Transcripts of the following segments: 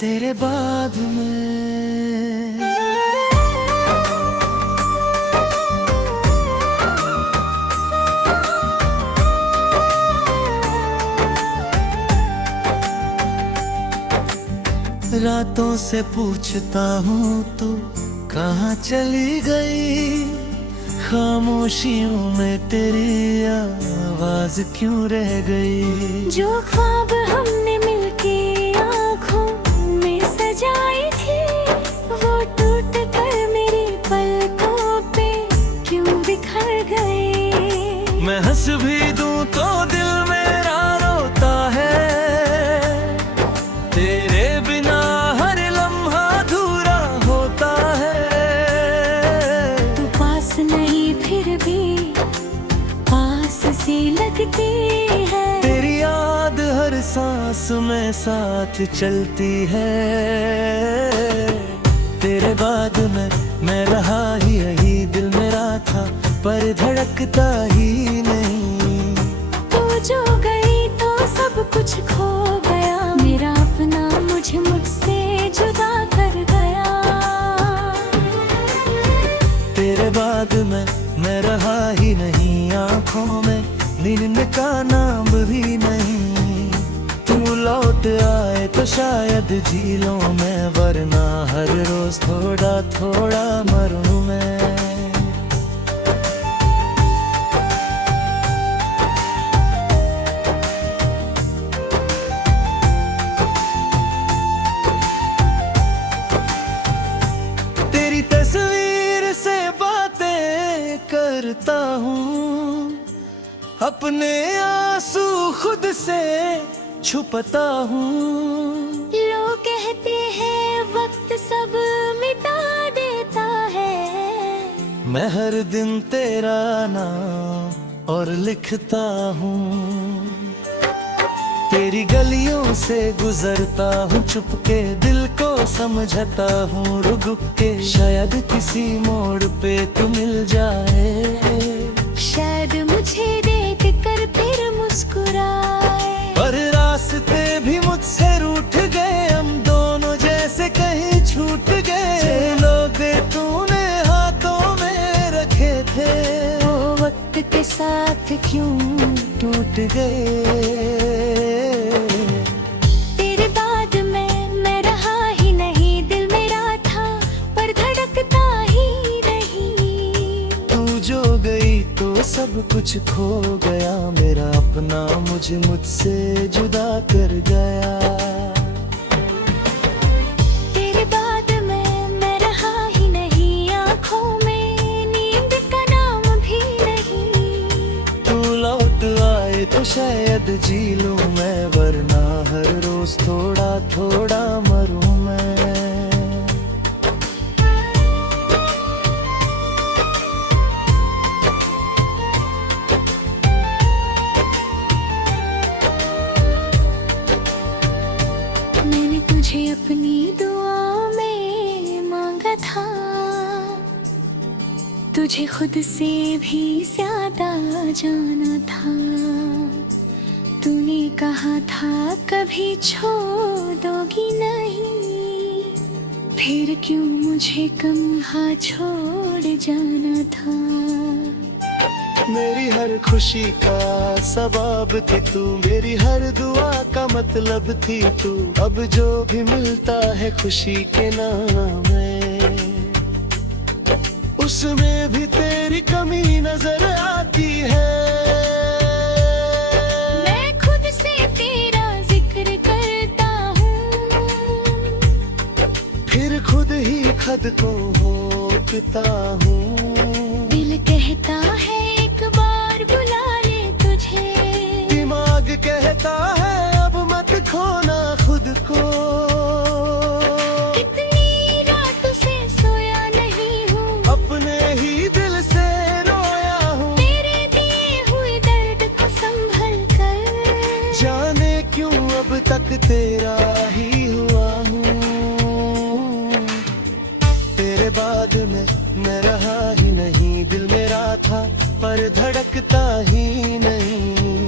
तेरे बाद में। रातों से पूछता हूँ तू कहाँ चली गई, खामोशियों में तेरी आवाज क्यों रह गई। जो ख्वाब हमने मिलके आँखों में सजाई थी, वो टूट कर मेरी पलकों पे क्यों बिखर गए। मैं हंस भी दूं तो दिल मेरा रोता है, तेरे बिना हर लम्हा अधूरा होता है। तू पास नहीं फिर भी पास सी लगती है, तेरी याद हर सांस में साथ चलती है। तेरे बाद मैं रहा ही यही, दिल मेरा था पर धड़कता ही नहीं। तू जो गई तो सब कुछ खो गया, मेरा अपना मुझसे जुदा कर गया। तेरे बाद मैं रहा ही नहीं, आंखों में नींद का नाम भी नहीं। तू लौट आए तो शायद जी लूं मैं, वरना हर रोज थोड़ा थोड़ा मरूं मैं। तेरी तस्वीर से बातें करता हूँ, अपने आंसू खुद से छुपता हूँ। लोग कहते हैं वक्त सब मिटा देता है, मैं हर दिन तेरा नाम और लिखता हूँ। तेरी गलियों से गुजरता हूँ चुपके, दिल को समझता हूँ रुक के। शायद किसी मोड़ पे तू मिल जाए, शायद मुझे देख कर फिर मुस्कुराए। पर रास्ते भी मुझसे रूठ गए, हम दोनों जैसे कहीं छूट गए। लोग तूने हाथों में रखे थे, वो वक्त के साथ क्यों टूट गए। तेरे बाद मैं रहा ही नहीं, दिल मेरा था पर धड़कता ही नहीं। तू जो गई तो सब कुछ खो गया, मेरा अपना मुझसे जुदा कर गया। तेरे बाद मैं रहा ही नहीं, आँखों में नींद का नाम भी नहीं। तू लौट आए तो शायद जी लूं मैं, वरना हर रोज थोड़ा थोड़ा मरूं मैं। मैंने तुझे अपनी दुआ में मांगा था, तुझे खुद से भी ज्यादा जाना था। तूने कहा था कभी छोड़ोगी नहीं, फिर क्यों मुझे कहाँ छोड़ जाना था। मेरी हर खुशी का सबब थी तू, मेरी हर दुआ का मतलब थी तू। अब जो भी मिलता है खुशी के नाम में, उसमें भी तेरी कमी नजर आती है। मैं खुद से तेरा जिक्र करता हूँ, फिर खुद ही खुद को होता हूँ। दिल कहता है एक बार बुला ले तुझे, दिमाग कहता है अब मत खोना खुद को। कितनी रातों से सोया नहीं हूँ, अपने ही दिल से रोया हूँ। तेरे दिए हुए दर्द को संभल कर, जाने क्यों अब तक तेरा ही हुआ हूँ। तेरे बाद मैं रहा ही नहीं, दिल मेरा था पर धड़कता ही नहीं।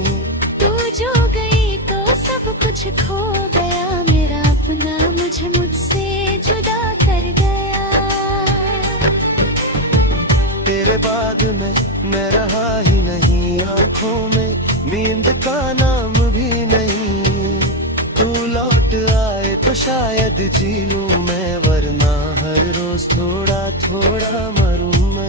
तू जो गई तो सब कुछ खो गया, मेरा अपना मुझे मुझसे जुदा कर गया। तेरे बाद में मैं रहा ही नहीं, आंखों में नींद का नाम भी नहीं। तू लौट आए तो शायद जी लूं मैं, वरना हर रोज थोड़ा थोड़ा मरूं मैं।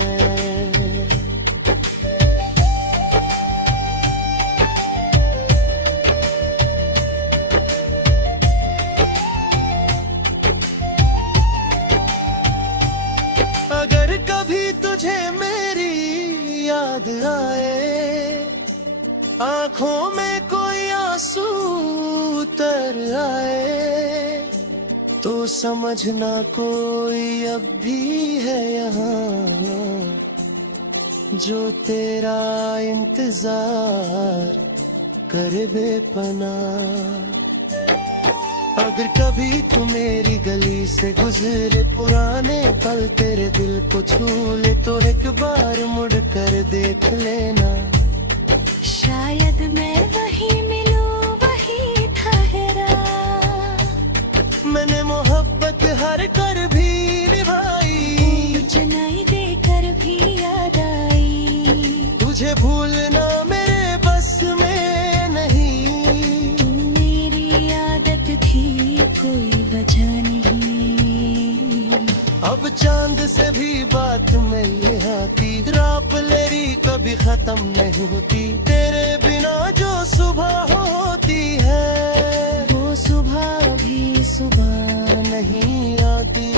अगर कभी तुझे मेरी याद आए, आंखों में कोई आंसू उतर आए, तो समझना कोई अब भी है यहाँ जो तेरा इंतजार करे बेपनाह। अगर कभी तू मेरी गली से गुजरे, पुराने पल तेरे दिल को छू ले, तो एक बार मुड़ कर देख लेना। शायद मैं वही मिलूं, वही ठहरा। मैंने मोहब्बत हर कर भी निभाई, चुनाई देकर भी याद आई। तुझे भूलना मेरे बस में नहीं। मेरी आदत थी कोई वजह नहीं। अब चांद से भी बात में ये आती, रात लेरी कभी खत्म नहीं होती। तेरे बिना जो सुबह होती है, वो सुबह भी सुबह नहीं आती।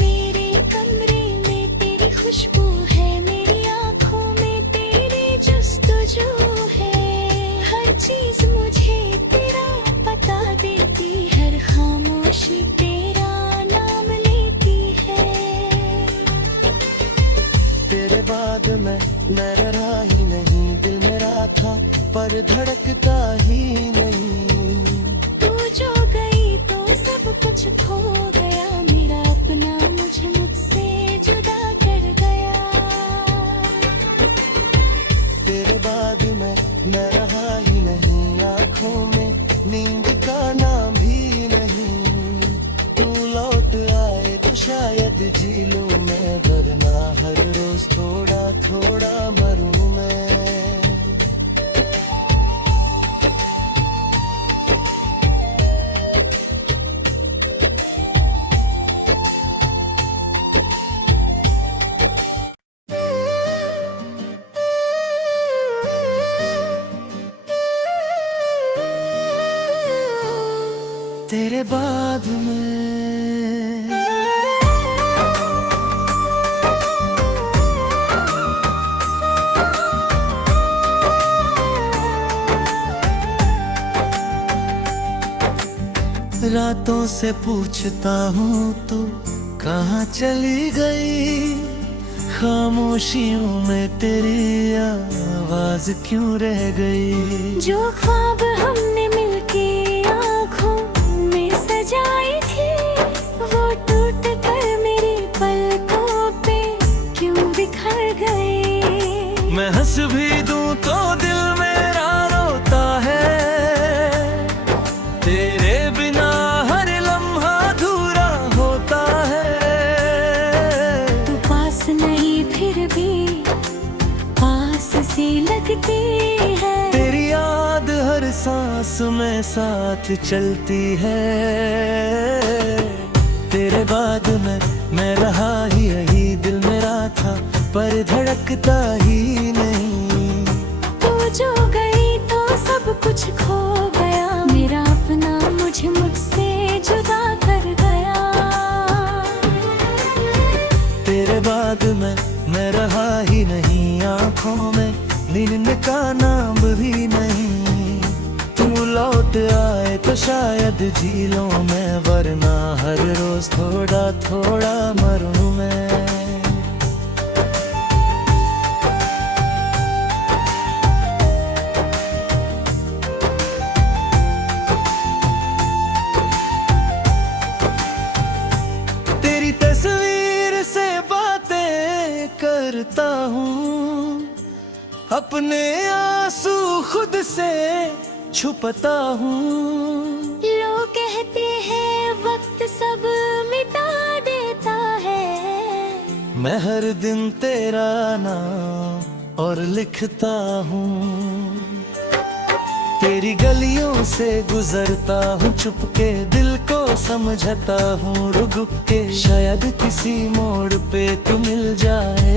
मेरे कमरे में तेरी खुशबू है, मेरी आंखों में तेरी जस्तजू है। हर चीज मुझे तेरा पता देती, हर खामोशी तेरा नाम लेती है। तेरे बाद मैं रहा ही नहीं, दिल मेरा था पर धड़कता ही नहीं। तू जो गई तो सब कुछ खो गया, मेरा अपना मुझे मुझसे जुदा कर गया। तेरे बाद मैं रहा ही नहीं, आंखों में नींद का नाम भी नहीं। तू लौट आए तो शायद जी लूं मैं, वरना हर रोज थोड़ा थोड़ा मरूं मैं। तेरे बाद में रातों से पूछता हूँ तू कहाँ चली गई, खामोशियों में तेरी आवाज क्यों रह गई। जो ख्वाब हमने मिलके आँखों में सजाई थी, वो टूट कर मेरी पलकों पे क्यों बिखर गए। मैं हंस भी दूं तो दिल मेरा रोता है, तेरे बिना हर लम्हा अधूरा होता है। तू पास नहीं फिर भी पास सी लगती है, तेरी याद हर सांस में साथ चलती है। तेरे बाद मैं रहा ही यही, दिल मेरा था पर धड़कता ही नहीं। तू जो गई तो सब कुछ खो गया, मेरा अपना मुझे मुझसे जुदा कर गया। तेरे बाद मैं रहा ही नहीं, आंखों में नींद का नाम भी नहीं। तू लौट आए तो शायद जी लूं मैं, वरना हर रोज थोड़ा थोड़ा मरूं मैं। तेरी तस्वीर से बातें करता हूँ, अपने आंसू खुद से छुपता हूँ। लोग कह देते हैं, वक्त सब मिटा देता है। मैं हर दिन तेरा नाम और लिखता हूँ, तेरी गलियों से गुजरता हूँ, चुपके दिल को समझता हूँ, रुक के शायद किसी मोड़ पे तू मिल जाए,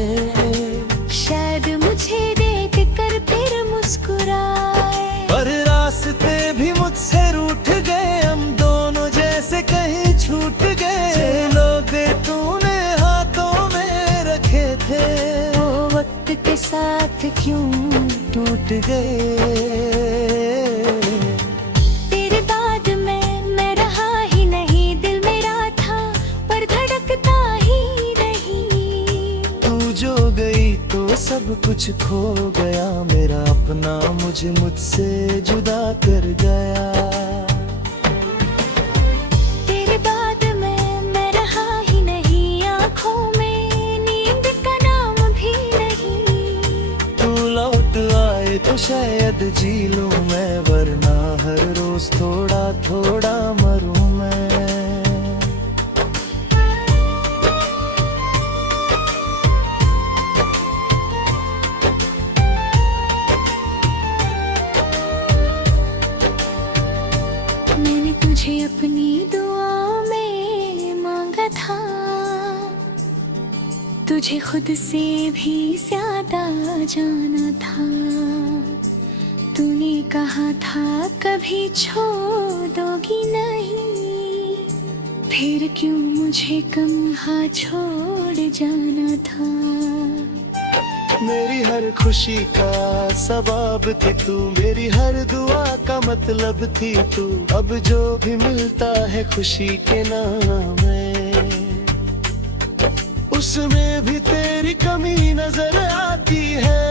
शायद मुझे देख कर फिर मुस्कुराए। पर रास्ते भी मुझसे रूठ गए, हम दोनों जैसे कहीं छूट गए। लोग तूने हाथों में रखे थे, वो वक्त के साथ क्यों टूट गए। तेरे बाद मैं रहा ही नहीं, दिल मेरा था पर धड़कता ही नहीं। तू जो गई तो सब कुछ खो गया, मेरा अपना मुझसे जुदा कर गया। तेरे बाद मैं रहा ही नहीं, आँखों में नींद का नाम भी नहीं। तू लौट आए तो शायद जी लूं मैं, वरना हर रोज थोड़ा थोड़ा मरूं मैं। मैंने तुझे अपनी दुआ में मांगा था, तुझे खुद से भी ज्यादा जाना था। तूने कहा था कभी छोड़ दोगी नहीं, फिर क्यों मुझे कन्हा छोड़ जाना था। मेरी हर खुशी का सबब थी तू, मेरी हर दुआ का मतलब थी तू। अब जो भी मिलता है खुशी के नाम में, उसमें भी तेरी कमी नजर आती है।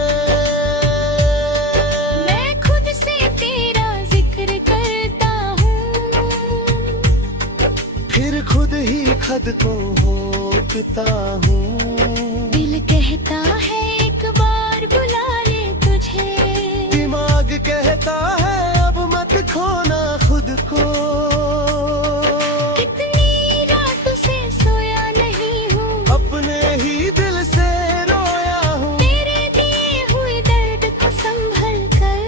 मैं खुद से तेरा जिक्र करता हूँ, फिर खुद ही खुद को होता हूँ। दिल कहता है एक बार बुला ले तुझे, दिमाग कहता है अब मत खोना खुद को। कितनी रातों से सोया नहीं हूँ, अपने ही दिल से रोया हूँ, तेरे दिए हुए दर्द को संभल कर।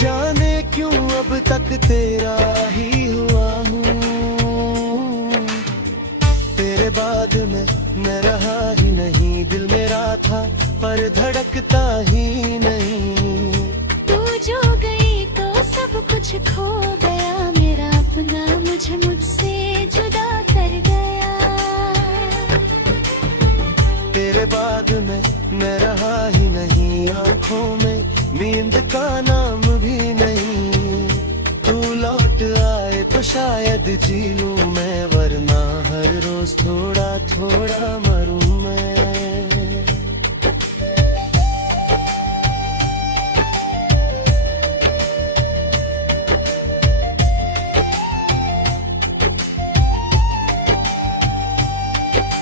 जाने क्यों अब तक तेरा ही हुआ हूँ। तेरे बाद में मैं रहा ही नहीं, दिल मेरा था पर धड़कता ही नहीं। तू जो गई तो सब कुछ खो गया, मेरा अपना मुझसे जुदा कर गया। तेरे बाद में मैं रहा ही नहीं, आंखों में नींद का नाम भी नहीं। तू लौट आए तो शायद जी लूं मैं, वरना हर रोज थोड़ा थोड़ा मरूं मैं।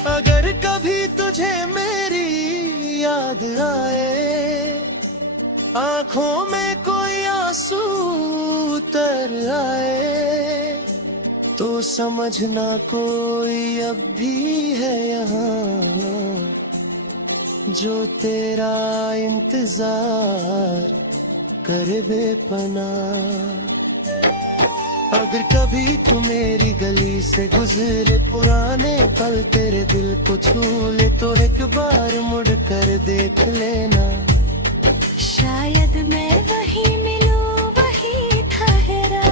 अगर कभी तुझे मेरी याद आए, आंखों में कोई आंसू उतर आए, तो समझना कोई अब भी है यहाँ, जो तेरा इंतजार करे बेपनाह। अगर कभी तू मेरी गली से गुजरे, पुराने पल तेरे दिल को छू ले, तो एक बार मुड़ कर देख लेना। शायद मैं वही मिलूं, वही ठहरा।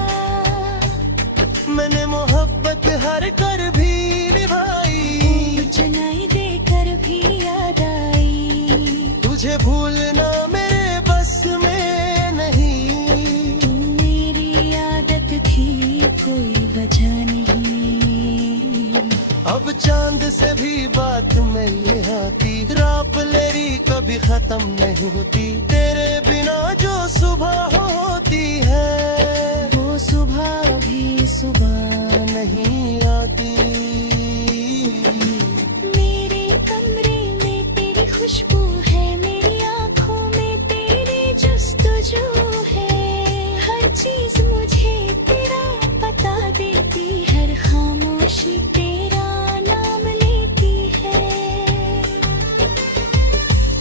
मैंने मोहब्बत हर कर भी निभाई, चुनाई देकर भी याद आई। तुझे भूलना मेरे बस में नहीं, तू मेरी आदत थी कोई वजह नहीं। अब चांद से भी बात में ये आती, रात लेरी कभी खत्म नहीं होती। तेरे बिना जो सुबह होती है, वो सुबह भी सुबह नहीं आती। मेरे कमरे में तेरी खुशबू है, मेरी आँखों में तेरी जस्तजू है। हर चीज मुझे तेरा पता देती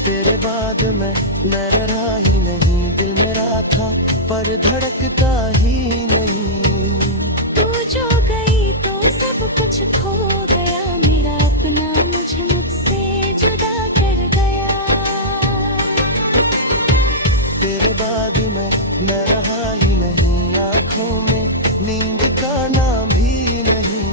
तेरे बाद मैं रहा ही नहीं, दिल मेरा था पर धड़कता ही नहीं। तू जो गई तो सब कुछ खो गया, मेरा अपना मुझे मुझसे जुदा कर गया। तेरे बाद मैं रहा ही नहीं, आँखों में नींद का नाम भी नहीं।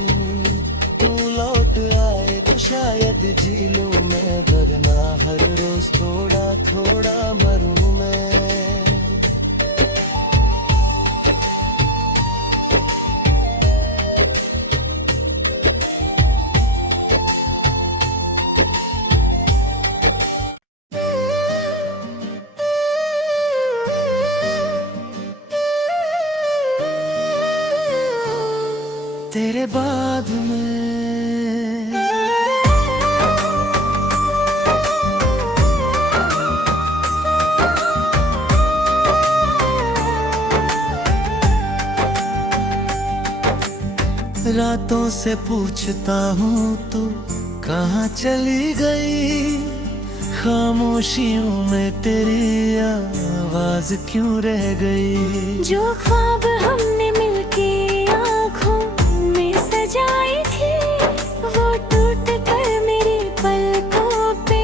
तू लौट आए तो शायद जी लूं मैं, वरना हर रोज थोड़ा थोड़ा मरूं मैं। तेरे बाद में रातों से पूछता हूँ तू कहाँ चली गई, खामोशियों में तेरी आवाज क्यों रह गई। जो ख्वाब हमने मिलके आँखों में सजाई थी, वो टूट कर मेरी पलकों पे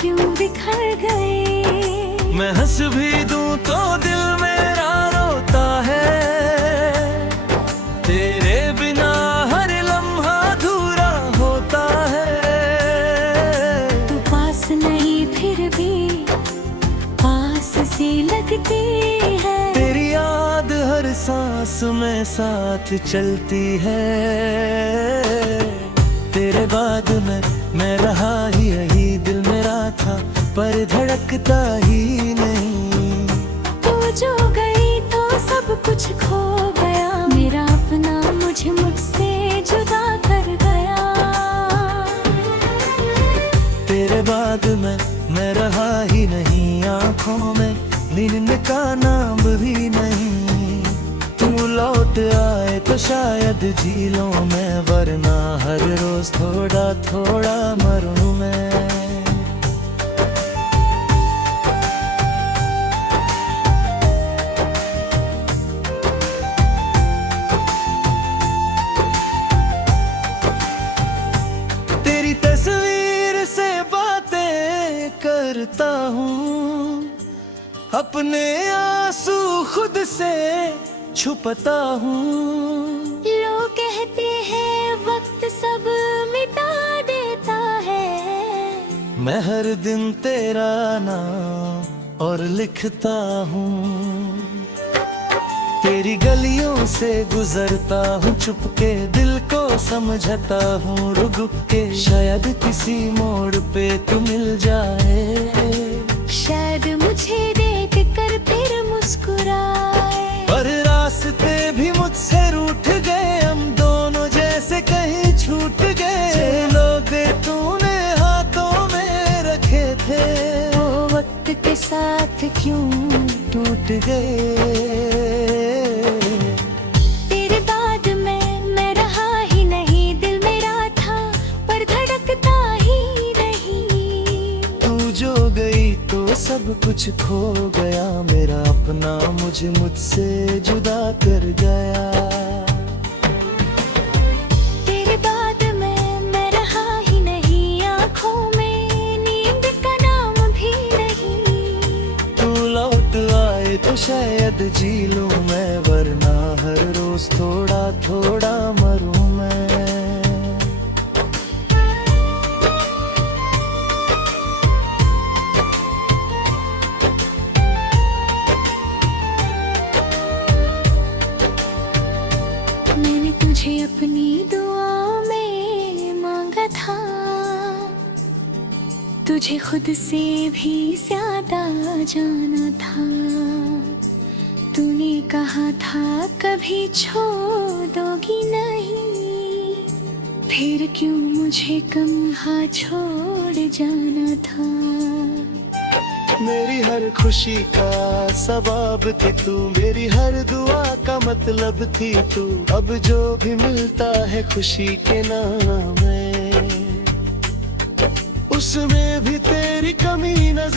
क्यों बिखर गए। मैं हंस भी दूं तो दिल मेरा रोता है, तेरे बिना हर लम्हा अधूरा होता है। तू पास नहीं फिर भी पास सी लगती है, तेरी याद हर सांस में साथ चलती है। तेरे बाद मैं रहा ही यही, दिल मेरा था पर धड़कता ही नहीं। तू जो गई तो सब कुछ खो गया, मेरा अपना मुझे मुझसे जुदा कर गया। तेरे बाद मैं रहा ही नहीं, आँखों में नींद का नाम भी नहीं। तू लौट आए तो शायद जी लूं मैं, वरना हर रोज थोड़ा थोड़ा मरूं मैं। तेरी तस्वीर से बातें करता हूँ, अपने आंसू खुद से छुपता हूँ। लोग कहते हैं वक्त सब मिटा देता है, मैं हर दिन तेरा नाम और लिखता हूँ। तेरी गलियों से गुजरता हूँ चुपके, दिल को समझता हूँ रुक के, शायद किसी मोड़ पे तू मिल जाए। शायद मुझे देख कर फिर मुस्कुराए, पर रास्ते भी मुझसे रूठ गए, हम दोनों जैसे कहीं छूट गए। लोग तूने हाथों में रखे थे, वो वक्त के साथ क्यों टूट गए। तेरे बाद मैं रहा ही नहीं, दिल मेरा था पर धड़कता ही नहीं। तू जो गई तो सब कुछ खो गया, मेरा अपना मुझसे जुदा कर गया। तेरे बाद मैं रहा ही नहीं, आँखों में नींद का नाम भी नहीं। तू लौट आए तो शायद जी लूं मैं, वरना हर रोज थोड़ा थोड़ा मरूं मैं। मैंने तुझे अपनी दुआ में मांगा था, तुझे खुद से भी ज्यादा जाना था। तूने कहा था कभी छोड़ोगी नहीं, फिर क्यों मुझे कहाँ छोड़ जाना था। मेरी हर खुशी का सबब थी तू, मेरी हर दुआ का मतलब थी तू। अब जो भी मिलता है खुशी के नाम में, उसमें भी तेरी कमी नजर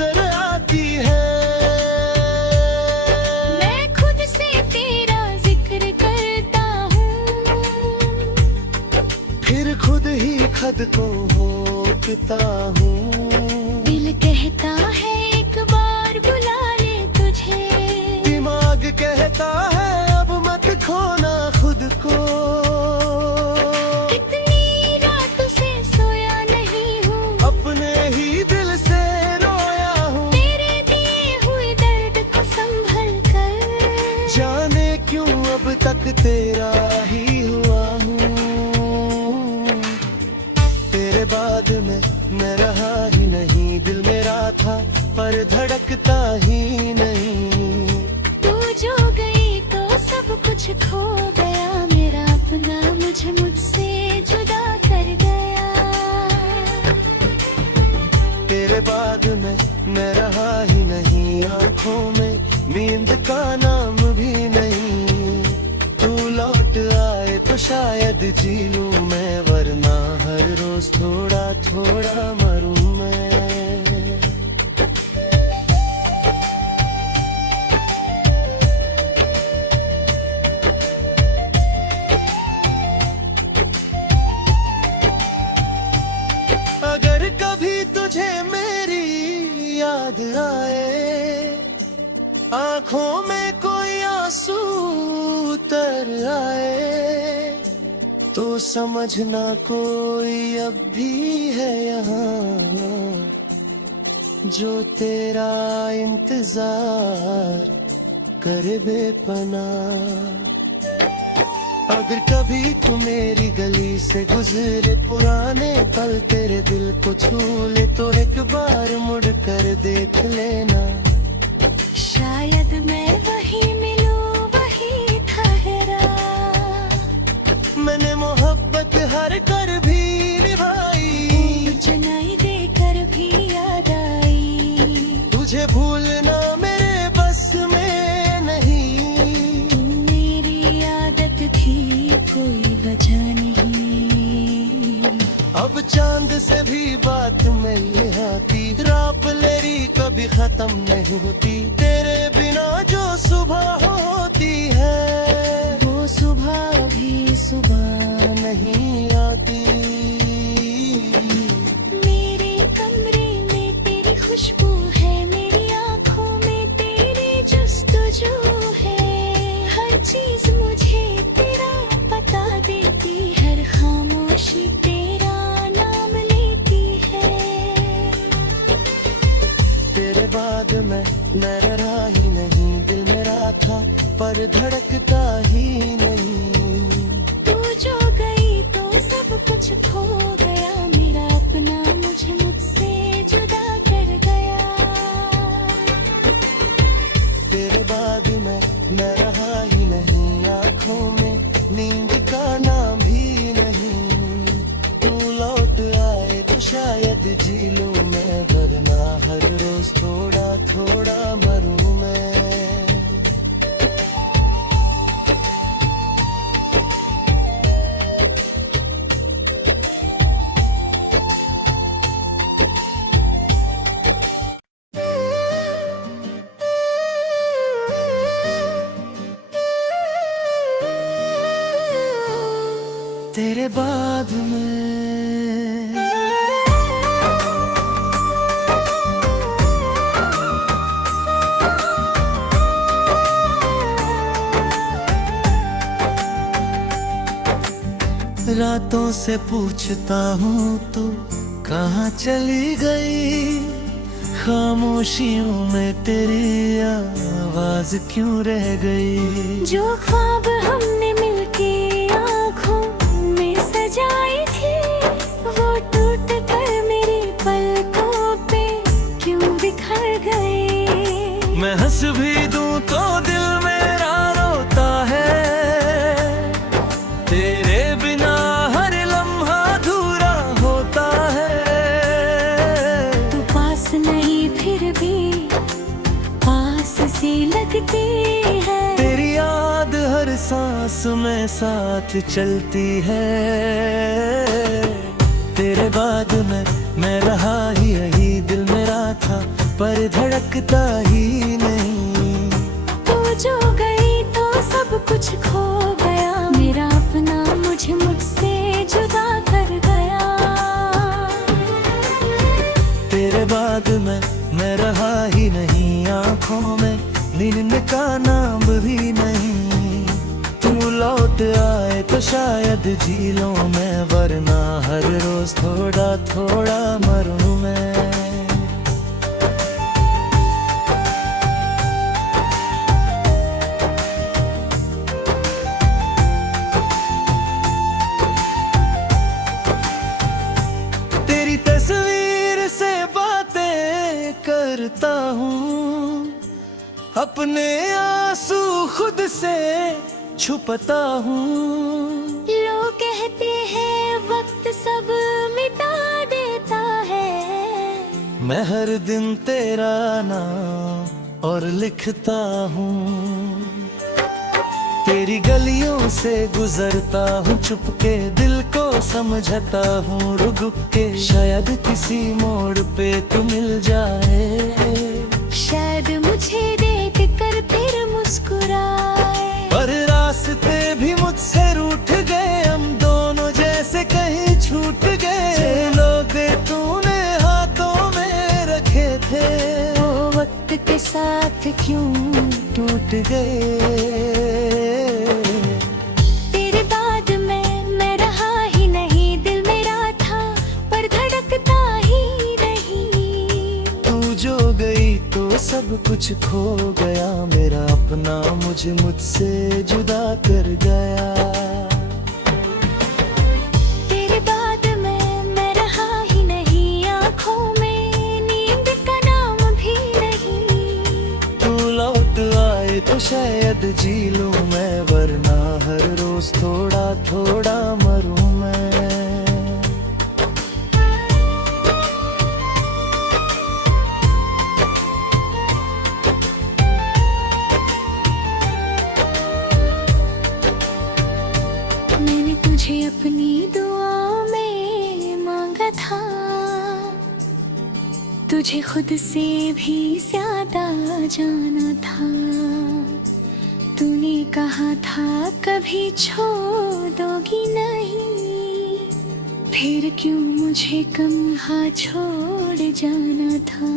खुद को होता हूँ। दिल कहता है एक बार बुला ले तुझे, दिमाग कहता है अब मत खोना खुद को। कितनी रात से सोया नहीं हूँ, अपने ही दिल से रोया हूँ। तेरे दिए हुए दर्द को संभल कर, जाने क्यों अब तक तेरा ही हुआ हूँ। तेरे बाद में मैं रहा ही नहीं, दिल मेरा था पर धड़कता ही नहीं। तू जो गई तो सब कुछ खो गया, मेरा अपना मुझे मुझसे जुदा कर गया। तेरे बाद में मैं रहा ही नहीं, आंखों में नींद का नाम भी नहीं। तू लौट आए तो शायद जी लूं मैं, वरना हर रोज थोड़ा थोड़ा मरूं मैं। अगर कभी तुझे मेरी याद आए, आंखों में कोई आंसू उतर आए, तो समझना कोई अब भी है यहाँ जो तेरा इंतजार करे बेपनाह। अगर कभी तू मेरी गली से गुजरे, पुराने पल तेरे दिल को छू ले, तो एक बार मुड़ कर देख लेना। शायद मैं वही मिलूं, वही ठहरा। मैंने मोहब्बत हर कर भी निभाई, चुनाई देकर भी याद आई। तुझे भूलना मेरे बस में नहीं। मेरी आदत थी कोई वजह नहीं, अब चांद से भी बात मिल आती, रात लेरी कभी खत्म नहीं होती। तेरे बिना जो सुबह होती है, वो सुबह भी सुबह नहीं आती। मेरे कमरे में तेरी खुशबू है, मेरी आंखों में तेरी जस्तजू है। हर चीज मुझे तेरा पता देती, हर खामोशी तेरा नाम लेती है। तेरे बाद में मैं रहा ही नहीं, दिल मेरा था पर धड़कता ही नहीं। तू जो गई तो सब कुछ खो गया, मेरा अपना मुझे मुझसे जुदा कर गया। तेरे बाद में मैं रहा ही नहीं, आंखों में नींद का नाम भी नहीं। तू लौट आए तो शायद जी लूं मैं, वरना हर रोज थोड़ा थोड़ा मरूं मैं। तेरे बाद में रातों से पूछता हूँ तू कहाँ चली गई, खामोशियों में तेरी आवाज क्यों रह गई। जो ख्वाब हमने मिलके आँखों में सजाए थे, वो टूट कर मेरी पलकों पे क्यों बिखर गए। मैं हंस भी दूं तो दिल मेरा रोता है, तेरे बिना हर लम्हा अधूरा होता है। तू पास नहीं फिर भी पास सी लगती है, तेरी याद हर सांस में साथ चलती है। तेरे बाद में मैं रहा ही यही, दिल मेरा था पर धड़कता ही नहीं। तू जो गई तो सब कुछ खो गया, मेरा अपना मुझे मुझसे जुदा कर गया। इनका नाम भी नहीं। तू लौट आए तो शायद जी लूं मैं, वरना हर रोज थोड़ा थोड़ा मरूं मैं। तेरी तस्वीर से बातें करता हूँ, अपने आंसू खुद से छुपता हूँ। लोग कहते हैं वक्त सब मिटा देता है, मैं हर दिन तेरा नाम और लिखता हूँ। तेरी गलियों से गुजरता हूँ चुपके, दिल को समझता हूँ रुक के। शायद किसी मोड़ पे तू मिल जाए, शायद मुझे देख कर फिर मुस्कुराए। पर रास्ते भी मुझसे रूठ गए, हम दोनों जैसे कहीं छूट गए। लोग तूने हाथों में रखे थे, वो वक्त के साथ क्यों टूट गए। तेरे बाद मैं रहा ही नहीं, दिल मेरा था पर धड़कता ही नहीं। तू जो गई तो सब कुछ खो गया, मेरा अपना मुझसे जुदा कर गया। तेरे बाद मैं रहा ही नहीं, आँखों में नींद का नाम भी नहीं। तू लौट आए तो शायद जी लूं मैं, वरना हर रोज थोड़ा थोड़ा मरूं मैं। मैंने तुझे अपनी दुआ में मांगा था, तुझे खुद से भी ज्यादा जाना था। तूने कहा था कभी छोड़ दोगी नहीं, फिर क्यों मुझे कन्हा छोड़ जाना था।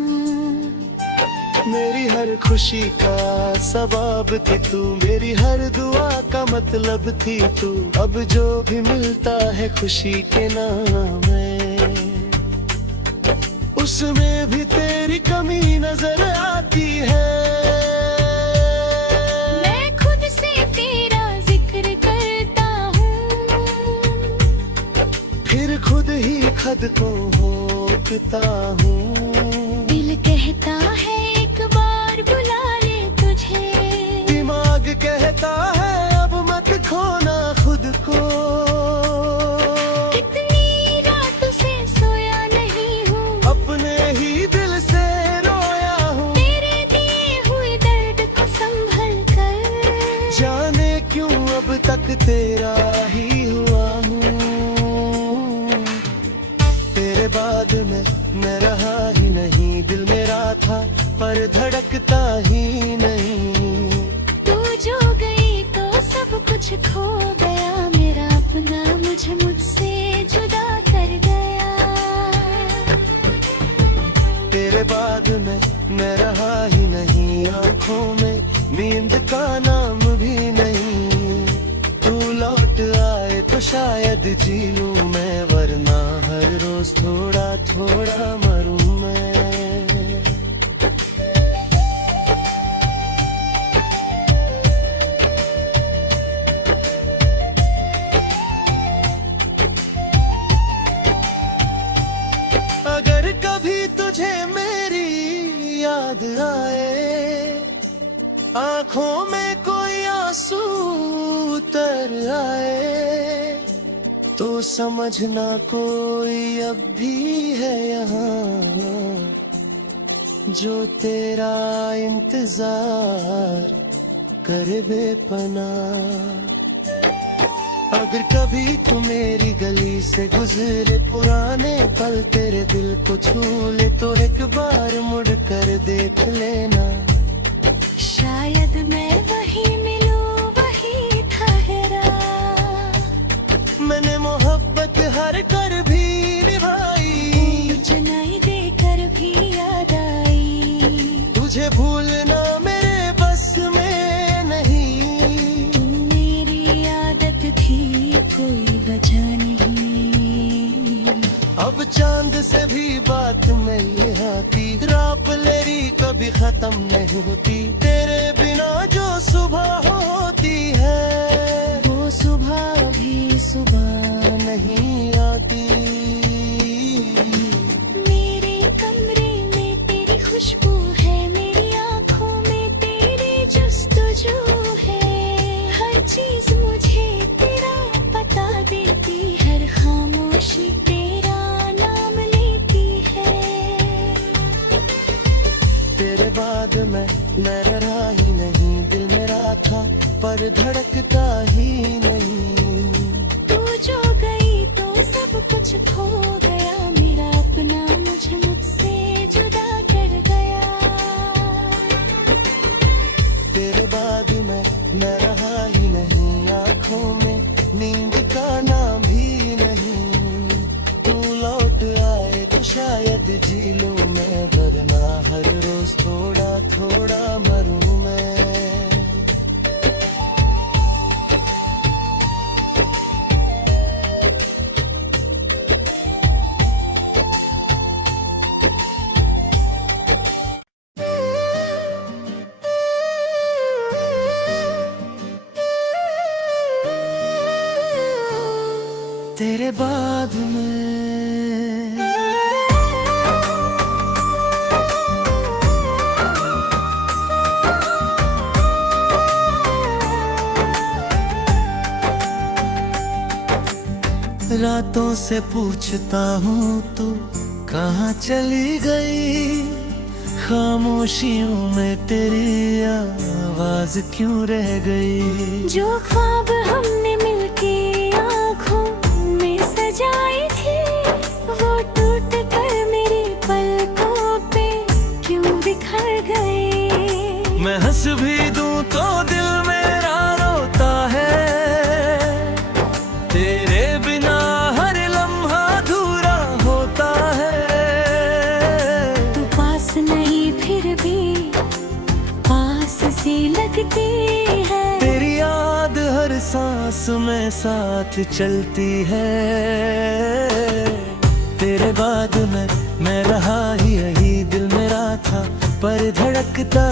मेरी हर खुशी का सबब थी तू, मेरी हर दुआ का मतलब थी तू। अब जो भी मिलता है खुशी के नाम में, उसमें भी तेरी कमी नजर आती है। मैं खुद से तेरा जिक्र करता हूँ, फिर खुद ही खुद को होता हूँ। दिल कहता है एक बार बुला ले तुझे, दिमाग कहता है अब मत खोना खुद को। कितनी रातों से सोया नहीं हूँ, अपने ही दिल से रोया हूँ। तेरे दिए हुए दर्द को संभल कर, जाने क्यों अब तक तेरा ही हुआ हूँ। तेरे बाद में मैं रहा ही नहीं, दिल मेरा था पर धड़कता ही नहीं। तू जो गई तो सब कुछ खो गया, मेरा अपना मुझसे जुदा कर गया। तेरे बाद में मैं रहा ही नहीं, आंखों में नींद का नाम भी नहीं। तू लौट आए तो शायद जी लूं मैं, वरना हर रोज थोड़ा थोड़ा मरूं मैं। अगर कभी तुझे मेरी याद आए, आंखों में कोई आंसू उतर आए, तो समझना कोई अब भी है यहाँ, जो तेरा इंतजार करे बेपनाह। अगर कभी तू मेरी गली से गुजरे, पुराने पल तेरे दिल को छू ले, तो एक बार मुड़ कर देख लेना। शायद मैं वही मिलूं, वही ठहरा। मैंने मोहब्बत हर कर भी निभाई, चुनाई देकर भी याद आई। तुझे भूलना मेरे बस बात में ये आती, रात लेरी कभी खत्म नहीं होती, तेरे बिना जो सुबह होती है वो सुबह भी सुबह नहीं आती। मेरे कमरे में तेरी खुशबू है, मेरी आंखों में तेरी जस्तजू है, हर चीज मुझे तेरा पता देती, हर खामोशी तेरा नाम लेती है। तेरे बाद मैं रहा ही नहीं, दिल मेरा था पर धड़कता ही नहीं। तू जो गई तो सब कुछ खो गया, मेरा अपना मुझसे जुदा कर गया। तेरे बाद मैं रहा ही नहीं, आंखों में नींद का नाम भी नहीं। तू लौट आए तो शायद जी लूं मैं, वरना हर रोज थोड़ा थोड़ा मरूं मैं। तेरे बाद में रातों से पूछता हूँ तू कहाँ चली गई, खामोशियों में तेरी आवाज क्यों रह गई। जो ख्वाब हमने मिलके आँखों में सजाए थे, वो टूट कर मेरी पलकों पे क्यों बिखर गए। मैं हंस भी दूं तो दिल मेरा रोता है, तेरे बिना हर लम्हा अधूरा होता है। तू पास नहीं फिर भी पास सी लगती है, तेरी याद हर सांस में साथ चलती है। तेरे बाद मैं रहा ही यही, दिल मेरा था पर धड़कता